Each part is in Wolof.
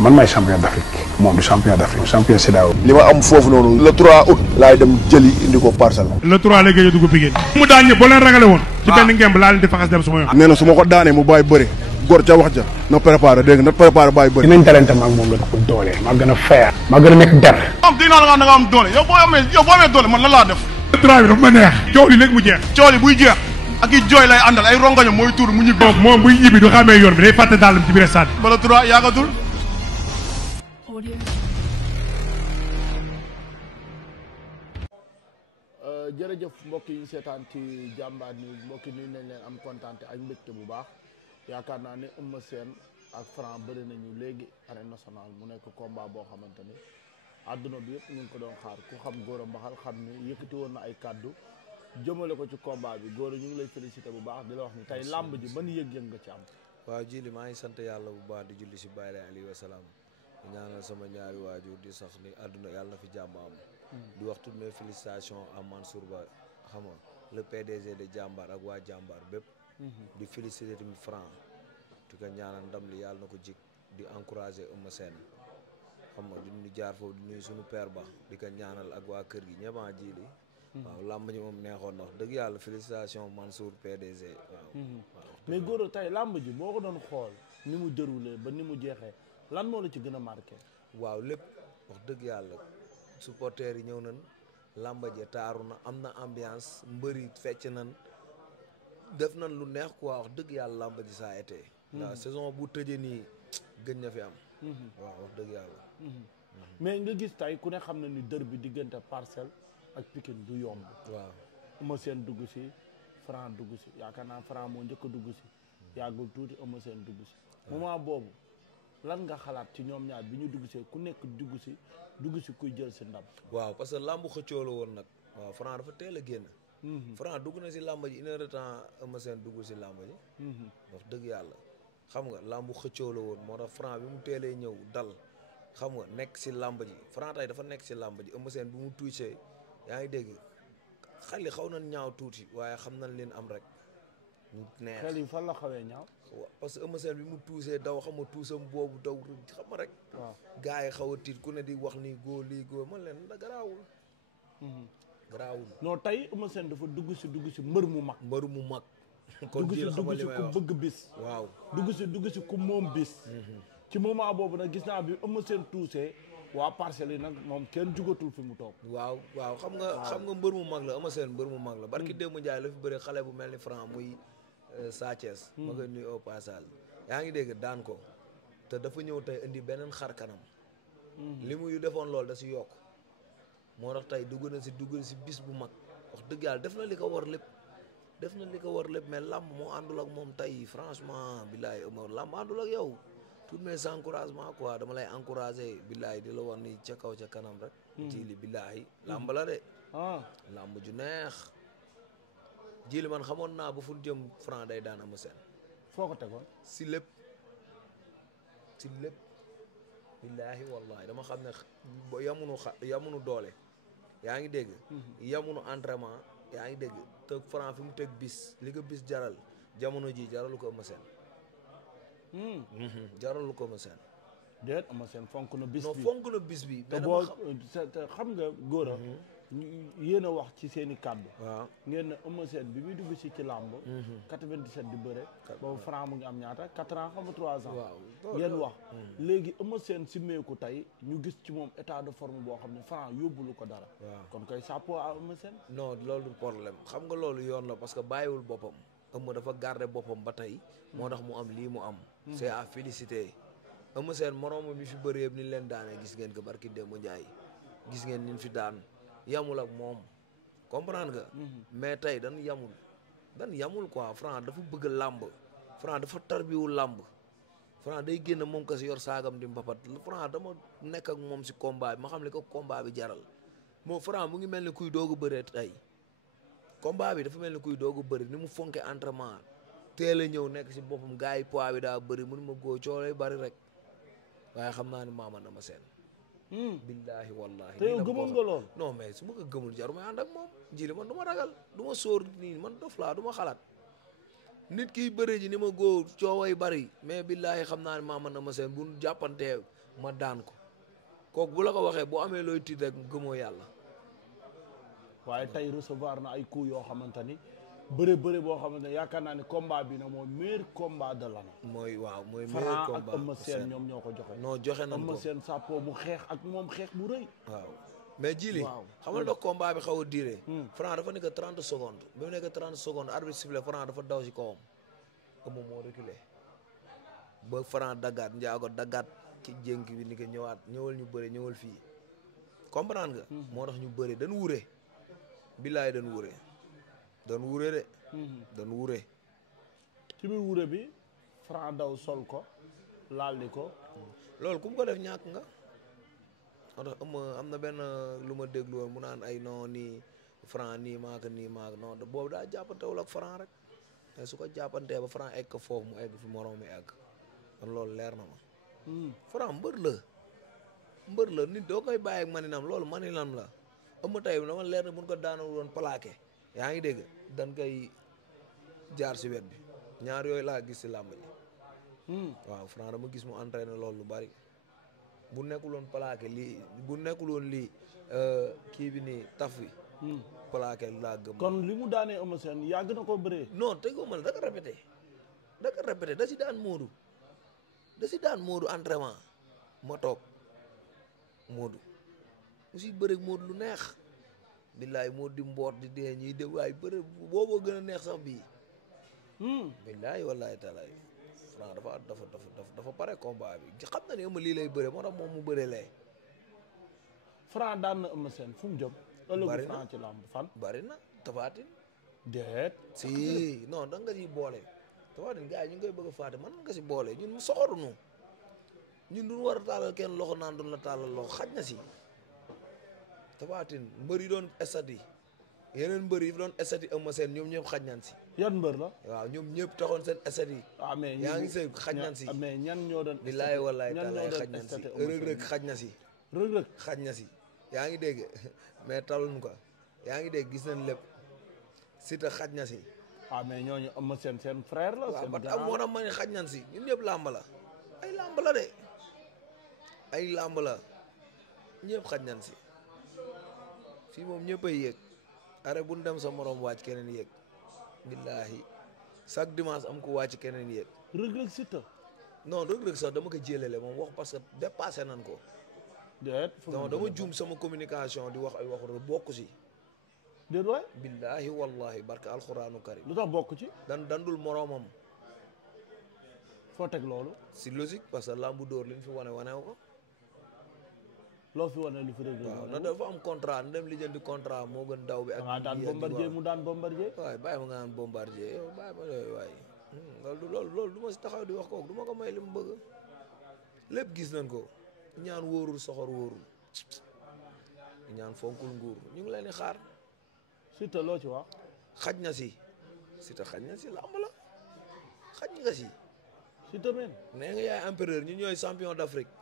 man maay champion d'Afrique moom du champion d'Afrique champion CEDEAO. li ma am foofu noonu le 3 août laay dem jëli indi ko Parcelles. le 3 lay gëj a dugg Pikine. mu daan ñëpp boo leen ragale woon. ci benn ngemb laa leen di faxas dem suma yoon. nee na su ma ko daanee mu bàyyi bëri góor ca wax ja na préparé dégg nga na préparé bàyyi bëri. dinañ talente maag moom la ko doole maa gën a feer maa gën a nekk der. am dégg naa da nga am doole yow boo amee doole man lan laa def. le 3 bi dafa ma neex. coow li léegi mu jeex. coow li buy jeex ak i jooy lay àndal ay rongaño mooy tuur mu ñibbi. moom buy ñibbi du xamee yoon bi day fàtte daalam ci biir stade. ba le 3 yaagatul. jërëjëf mbokk yi ñu seetaan ci Jambar News mbokk yi nuyu nañ leen am kontaan ak mbégte bu baax yaakaar naa ne Eumeu Sène ak Franc bëri nañu léegi arène nationale mu nekk combat boo xamante ni àdduna bi yëpp ñu ngi ko doon xaar ku xam Gora Mbaxal xam ni yëkkati woon na ay kàddu jëmale ko ci combat bi Gora ñu ngi lay félicité bu baax di la wax ni tey làmb ji ban yëg-yëg nga ci am. waaw jili maa ngi sant yàlla bu baax di julli si Baye alayhi wa salaam di ñaanal sama ñaari waajur di sax ni àdduna yàlla na fi jàmm am. di wax toutes mes félicitations à Mansour Ba xam nga le PDG de Jambar ak waa Jambar bépp. di féliciter tamit Franc di ko ñaanal ndam li yàlla na ko jik di encourager Eumeu Sène xam nga di ñu jaar foofu di nuyu suñu père ba di ko ñaanal ak waa kër gi ñëpp a jili waaw làmb ji moom neexoon na wax dëgg yàlla félicitation Mansour PDG waaw. mais Gora tey làmb ji boo ko doon xool ni mu déroulé ba ni mu jeexee lan moo la ci gën a marqué. waaw lépp wax dëgg yàlla. supporters yi ñëw nañ làmba je taaru na am na ambiance mbëri fecc nañ def nañ lu neex quoi wax dëgg yàlla làmba ji saa été ndax saison bu tëjee nii gën na fi am waaw wax dëgg yàlla mais nga gis tey ku ne xam na ni dër bi diggante Parcelles ak Pikine du yomb waaw Eumeu Sène dugg si Franc dugg si yaakaar naa Franc moo njëkk a dugg si yàggul tuuti Eumeu Sène dugg si moment boobu lan nga xalaat ci ñoom ñaar bi ñu dugg see ku nekk dugg si kuy jël si ndam. waaw parce que làmb xëccoo la woon nag waaw Franc dafa teel a génn. Franc dugg na si làmb ji une heure de temps Eumeu Sène duggul si làmb ji. wax dëgg yàlla xam nga làmb xëccoo la woon moo tax Franc bi mu teelee ñëw dal xam nga nekk si làmb ji Franc tey dafa nekk si làmb ji Eumeu Sène bi mu tuusee yaa ngi dégg xel yi xaw nañ ñaaw tuuti waaye xam nañ leen am rek. neex xel yi fan la xawee ñaaw. parce que Eumeu Sène bi mu tuusee daw xam nga tuusam boobu daw xam nga rek. waaw gars yi xaw a tiit ku ne di wax ni góor lii góor man leen da garaawul. garaawul. non tey Eumeu Sène dafa dugg si mbër mu mag. mbër mu mag. kon dugg si ku bëgg bis. waaw dugg si ku moom bis. ci moment boobu nag gis naa bi Eumeu Sène tuusee waa Parcelles yi nag moom kenn jugatul fi mu toog. waaw xam nga mbër mu mag la Eumeu Sène mbër mu mag la. barki démb Ndiaye la fi bëre xale bu mel ni Franc muy. Sa Thiès ma koy nuyu au passage yaa ngi dégg daan ko te dafa ñëw tey indi beneen xar kanam li muy defoon loolu da si yokk moo tax tey dugg na si bis bu mag wax dëgg yàlla def na li ko war lépp mais làmb moo àndul ak moom tey franchement billaay làmb àndul ak yow tous mes encouragements quoi dama lay encouragé billaay di la wax ni ca kaw ca kanam rek ci li billaay làmb la de làmb ju neex jili man xamoon naa ba fu jëm Franc day daan Eumeu Sène foo ko tegoon si lépp billaahi wallahi dama xam ne yamunu doole yaa ngi dégg yamunu entraînement yaa ngi dégg te Franc fi mu teg bis li ko bis jaral jamono ji jaralu ko Eumeu Sène jaralu ko Eumeu Sène déet Eumeu Sène fonk na bis bi non fonk na bis bi te boo xam nga Gora yéen a wax ci seen i kàddu waaw ngeen ne Eumeu Sène bi muy dugg si ci làmb 97 di bëre boobu Franc mu ngi am ñaata 4 ans xam nga 3 ans waaw ngeen wax léegi Eumeu Sène simmeeku tey ñu gis ci moom état de forme boo xam ne Franc yóbbulu ko dara waaw kon koy chapeau à Eumeu Sène non loolu du problème xam nga loolu yoon la parce que bàyyiwul boppam Eumeu dafa garder boppam ba tey moo tax mu am lii mu am c'est à féliciter Eumeu Sène moroom mi fi bëree yëpp ni leen daanee gis ngeen ko barki Demba Ndiaye gis ngeen ni fi daan yamul ak moom comprendre nga mais tey dan yamul quoi Franc dafa bëgg làmb Franc dafa tarbiwul làmb Franc day génn moom ko si yor saagam di mbapat Franc dama nekk ak moom si combat bi ma xam ne ko combat bi jaral moom Franc mu ngi mel ni kuy doogu bëree tey combat bi dafa mel ni kuy doogu bëri ni mu fonke entraînement teel a ñëw nekk si boppam gars yi poids bi daa bëri mënu ma góo coolay bari rek waaye xam naa ne maaman Eumeu Sène billaahi wallaahi te yow gëmoon nga lool non mais su ma ko gëmul jaru may ànd ak moom jili man du ma ragal du ma sóor nii man dof laa du ma xalaat nit kiy bëre ji ni ma góor cooway bari mais billaahi xam naa ne maaman Eumeu Sène bu jàppantee ma daan ko kooku bu la ko waxee boo amee looy tiit rek gëmoo yàlla. waaye tey recevoir na ay coups yoo xamante ni bëre boo xamante ne yaakaar naa ne combat bi na mooy meilleur combat de l'année. mooy meilleur Franc combat ak Eumeu Sène ñoom ñoo ko joxe. non joxe nañ ko Eumeu Sène sàppoo mu xeex ak moom xeex bu rëy. waaw mais jili xamal na combat bi xaw a diire. Franc dafa nekk 30 secondes bi mu nekk 30 secondes arbitre sifflé Franc dafa daw si kawam Eumeu moo reculé ba Franc daggaat njaago daggaat ci jénk bi ni ko ñëwal ñu bëre ñëwal fii comprendre nga. moo tax ñu bëre dañ wure billaay dañ wure de. dañ wure. ci biir wure bi Franc daw sol ko laal di ko. loolu ku mu ko def ñàkk nga. moo tax am na benn lu ma déglu woon mu naan ay non nii Franc nii maaka non boobu daa jàppantewul ak Franc rek mais su ko jàppantee ba Franc egg ko foofu mu egg fi moroom mi egg kon loolu leer na ma. Franc mbër la nit doo koy bàyyi ak maninam loolu maninam la ëmma tey dama leer na mun ko daanal woon plaqué yaa ngi dégg dan koy jaar si wet bi ñaar yooyu laa gis si làmb ji waaw Franc dama gis mu entraîné loolu lu bari bu nekkuloon plaqué lii bu nekkuloon lii kii bi nii taf wi plaqué laa gëm. kon li mu daanee Eumeu Sène yàgg na ko bëree. non tegoo ma la da ko répété da si daan Modou entraînement ma toog Modou mu si bëre Modou lu neex billaay Modou di mboot di dee ñuy def waay bëre booboo gën a neex sax bii billaay wallaay talaay Franc dafa pare combat bi xam na ne Eumeu lii lay bëre moo tax moom mu bëre lee Franc daan na Eumeu Sène fu mu jëm ëllëgu Franc ci làmb fan bari na Tapha Tine déet si non da nga si boole Tapha Tine gars yi ñu ngi koy bëgg a fàtte man nga si boole ñun mu soxorunu ñun duñ war a taalal kenn loxo naan duñ la taalal loxo xaj na si Tapha Tine mbër yi doon estati yeneen mbër yi fi doon estati Eumeu Sène ñoom ñëpp xaj nañ si yan mbër la waaw ñoom ñëpp taxoon seen estati mais yaa ngi sëy xaj nañ si mais ñan ñoo doon billaay wallaay taalaay xaj nañ si rëg-rëg xaj na si rëg-rëg xaj na si yaa ngi dégg mais taluñ ko yaa ngi dégg gis nañ lépp Siteu xaj na si mais ñooñu Eumeu Sène seen frère la waaw ba am moo tax ma ne xaj nañ si ñun ñëpp làmb la ay làmb la de ay làmb la ñëpp xaj nañ si fii moom ñëpp ay yéeg are bu ñu dem sa morom wàcc keneen yéeg billaahi chaque dimanche am ko wàcc keneen yéeg rëg-rëg Siteu non rëg-rëg sax dama ko jélele moom wax parce que dépassé nañ ko déet non dama juum sama communication di wax ay waxu rek bokk si déet waay billaahi wallahi barke alxuraanu karim lu tax bokk ci dandul moroomam foo teg loolu si logique parce que lambu dóor li ñu fi wane ko loo fi wane lu fi rëg waaw na dafa am contrat na dem li jëndi contrat moo gën daw bi ak daan Bombardier mu daan Bombardier waaye bàyyi ma nga naan Bombardier yow bàyyi ma yooyu waaye loolu du ma si taxaw di wax kooku du ma ko may li mu bëgg lépp gis nañ ko ñaan wóorul soxor wóorul ñaan fonkul nguur ñu ngi leen di xaar Siteu loo ci wax xaj na si Siteu xaj na si lamb la xaj nga si Siteu men nee nga yaay empereur ñu ñooy champion d'Afrique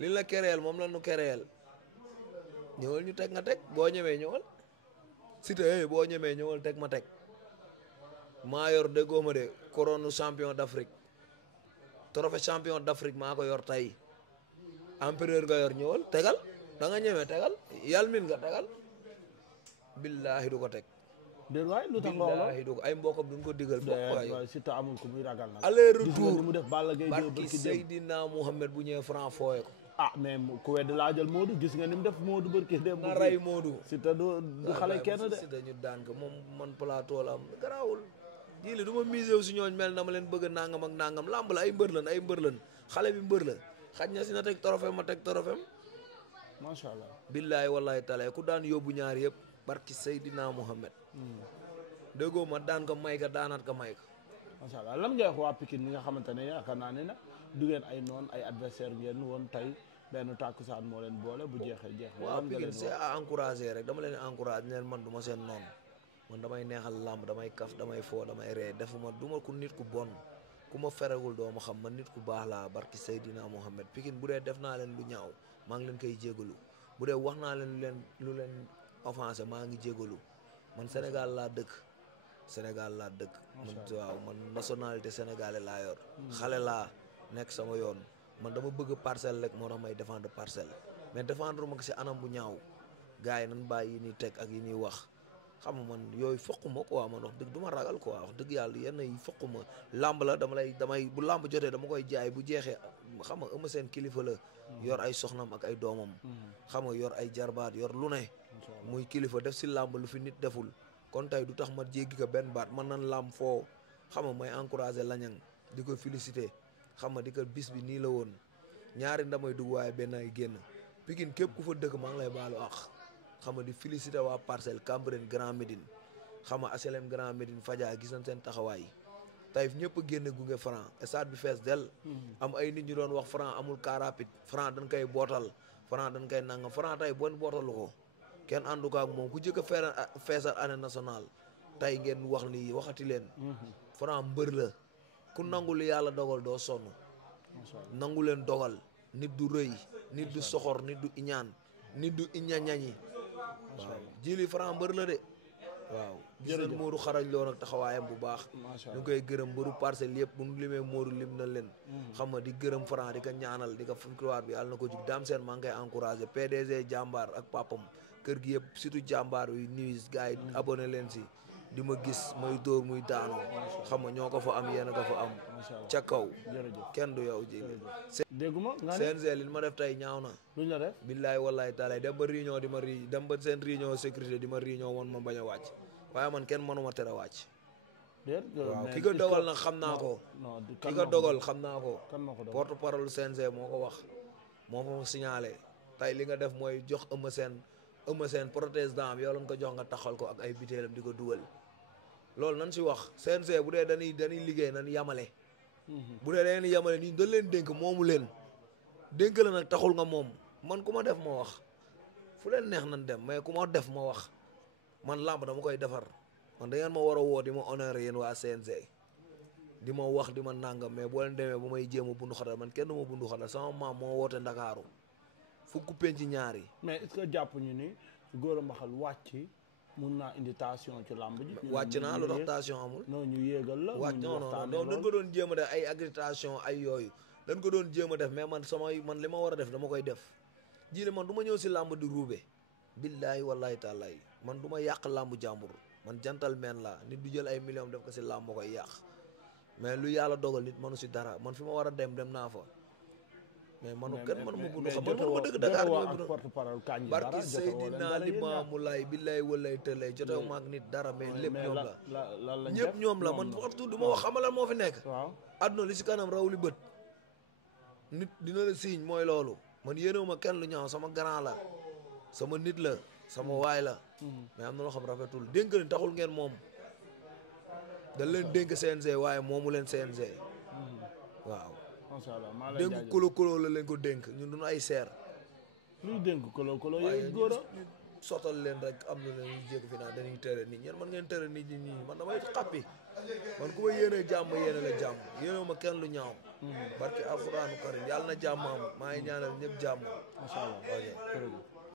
li la kereel moom la nu kereel ñëwal ñu teg nga teg boo ñëwee ñëwal Siteu boo ñëwee ñëwal teg ma teg maa yor déggoo ma de couronne champion d'Afrique trophée champion d'Afrique maa ko yor tey empereur nga yor ñëwal tegal da nga ñëwee tegal yal min nga tegal billaahi du ko teg déet waay lu tax nga wax billaahi du ko ay mbokam duñ ko digal bokk waay Siteu amul ku muy ragal nag aller retour mu def Balla Gaye barki Seydina Mouhamed bu ñëwee Franc fooye ko mais ku wedd laa jël Modou gis nga ni mu def Modou barki dem na rey Modou Siteu du xale kenn de Siteu ñu daan ko moom man plateau la am garaawul jii li du ma miséw si ñooñ mel na ma leen bëgg a nangam ak nangam lamb la ay mbër lan xale bi mbër la xaj na si na teg trophée ma teg trophée macha allah billaahi wallahi taala ku daan yóbbu ñaar yëpp barki Seydina Mouhamed déggoo ma daan ko may ka daanaat ko may ka macha allah lan ngay wax waa Pikine ñi nga xamante ne yaakaar naa ne nag du ngeen ay noon ay adversaire ngeen woon tey benn tàkkusaan moo leen boole bu jeexee waaw Pikine c'est à encourager rek dama leen encourager leen man du ma seen noonu man damay neexal làmb damay kaf damay foo damay ree defuma du ma ku nit ku bon ku ma ferewul doo ma xam man nit ku baax laa barki Seydina Mohamed Pikine bu dee def naa leen lu ñaaw maa ngi leen koy jégalu bu dee wax naa leen lu leen offensé maa ngi jégalu man Sénégal laa dëkk man waaw man nationalité sénégalais laa yor xale laa nekk sama yoon man dama bëgg parcelle rek moo tax may défendre parcelle mais défendre ma ko si anam bu ñaaw gars yi nan bàyyi yi ñuy teg ak yi ñuy wax xam nga man yooyu foquma quoi man wax dëgg du ma ragal quoi wax dëgg yàlla yenn yi foquma làmb la damay bu làmb jotee dama koy jaay bu jeexee xam nga Eumeu Sène kilifa la yor ay soxnam ak ay doomam xam nga yor ay jarbaat yor lu ne muy kilifa def si làmb lu fi nit deful kon tey du tax ma jéggi ko benn baat man nan làmb foo xam nga may encouragé lañang di ko félicité xam nga di ko bis bi nii la woon ñaari ndamay dugg waaye benn ay génn Pikine képp ku fa dëkk maa ngi lay baalu àq xam nga di félicité waa Parcelles Cambérène Grand Médine xam nga HLM Grand Médine Fadia gis nañ seen taxawaay tey ñëpp a génn gunge Franc stade bi fees del am ay nit ñu doon wax Franc amul car rapide Franc dañ koy bootal Franc dañ koy nangam Franc tey bon bootalu ko kenn àndu ko ak moom ku jëkk a feesal année nationale tey ngeen wax lii waxati leen Franc mbër la ku nangu li yàlla dogal doo sonn nangu leen dogal nit du rëy nit du soxor nit du iñaan nit du iñañañi waaw jili Franc mbër la de waaw gis nañ Modou xarañ loon ak taxawaayam bu baax ñu koy gërëm mbëru Parcelles yëpp bu ñu limee Modou lim na leen xam nga di gërëm Franc di ko ñaanal di ko victoire bi yàlla na ko jig daam seen maa ngi koy encouragé PDG jàmbaar ak papam kër gi yëpp surtout jàmbaar yi nuis gars yi abonné leen si di ma gis muy dóor muy daanu xam nga ñoo ko fa am yéen a ko fa am ca kaw kenn du yow ji dégguma nga CNG li ma def tey ñaaw na luñ la def billaay wallaay taalaay dem ba réunion di ma dem ba seen réunion sécurité di ma réunion woon ma bañ a wàcc waaye man kenn mënuma tere wàcc waaw ki ko dogal nag xam naa ko ki ko dogal xam naa ko porte parole CNG moo ko wax moo ko signalé tey li nga def mooy jox Eumeu Sène protège dam yow lañ ko jox nga taxal ko ak ay bitéelam di ko dugal loolu nan si wax CNG bu dee dañuy liggéey nan yamale bu dee dañuy yamale nii dañ leen dénk moomu leen dénk la nag taxul nga moom man ku ma def ma wax fu leen neex nan dem mais ku ma def ma wax man làmb dama koy defar man da ngeen ma war a woo di ma honoré yéen waa CNG di ma wax di ma nàngam mais boo leen demee ba may jéem a bundu xatal man kenn ma bundu xatal sama maam moo woote Ndakaaru fukk penc ñaari mais est-ce que jàpp ñu ni Gora Mbaxal wàcc mun naa indi tension ci làmb ji wàcc naa lu tax tension amul non ñu yéegal la wàcc non dañ ko doon jéem a def ay agitation ay yooyu dañ ko doon jéem a def mais man li ma war a def dama koy def jile man du ma ñëw si làmb di ruube billaahi wallaahi taalaay man du ma yàq làmb jàmbur man gentleman la nit du jël ay millions def ko si làmb koy yàq mais lu yàlla dogal nit mënu si dara man fi ma war a dem naa fa mais manu kenn mënu ma bundu xam man ma dëgg Dakar barki Seydina Limaamu Laay billaay wallaay tëlay jotew maag nit dara mais lépp ñoom la ñëpp ñoom la man waxtu du ma wax xamalal moo fi nekk àdduna li si kanam raw li bët nit dina la siiñ mooy loolu man yéenewu ma kenn lu ñaaw sama grand la sama nit la sama waay la mais am na loo xam rafetul dénk leen taxul ngeen moom dañ leen dénk CNG waaye moomu leen CNG waaw dénk kolo la leen ko dénk ñun duñu ay seer luy dénk kolo yooyu Gora sottal leen rek am na leen ñu jékku fi naa dañuy tere nit ñeen man ngeen tere nit ñi man damay xappi man ku ma yéene jàmm yéene la jàmm yéene ma kenn lu ñaaw barki alxuraanu karim yàlla na jàmm am maa ngi ñaanal ñëpp jàmm macha allah